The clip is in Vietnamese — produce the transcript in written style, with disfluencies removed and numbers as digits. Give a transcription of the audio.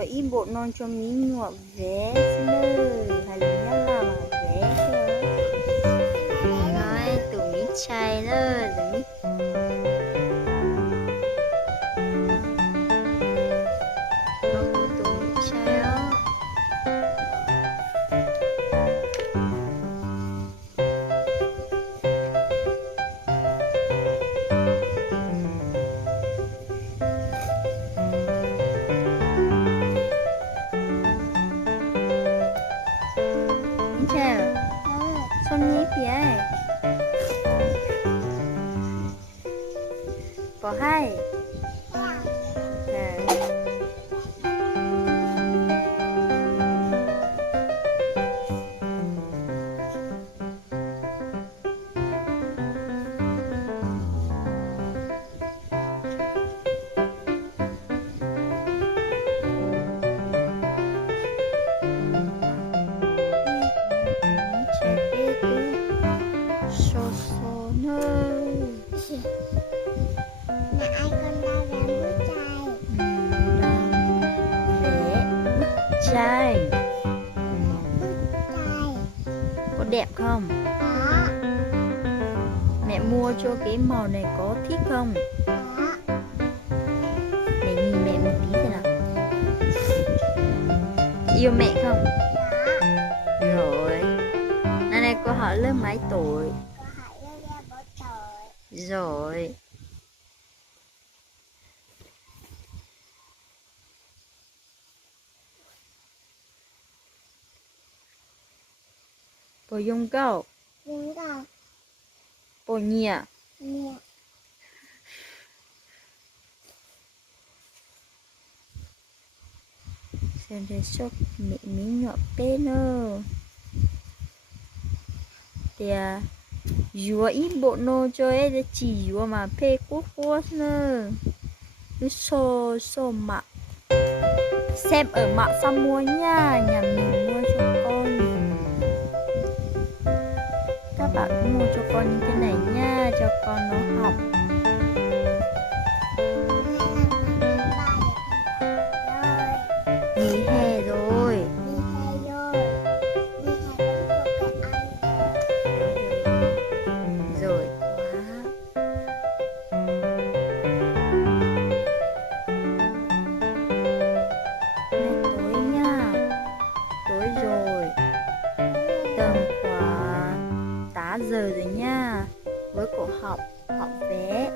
vừa im bộ non cho mí nhọ vé nơi hay là nhá là mà vé cơ nói tụi mí chai đó tụi mí nó của tụi mí chai đó chào son nhép vậy có hai trai có đẹp không? Có. Mẹ mua cho cái màu này có thích không? Có. Để nhìn mẹ một tí xem nào. Yêu mẹ không? Có. Rồi. Này này cô hỏi lớp mấy tuổi? Có hỏi lên 4 tuổi. Rồi. Bộ dùng câu. Đúng rồi. Bộ nhẹ. Nhẹ. Xem để sốc mẹ mí nhỏ bé nữa. Thì dùa ít bộ nô cho ấy để chỉ dùa mà phê quốc quốc nữa. Cứ xô xô mạng. Xem ở mạng sao mua nha. Nhà mình mua cho con. Các bạn cũng mua cho con như thế này nha. Cho con nó học. Nghỉ hè rồi. Rồi quá. Nay tối nha. Tối rồi. Tầm khoảng 8 giờ rồi nha. Với cổ học vé.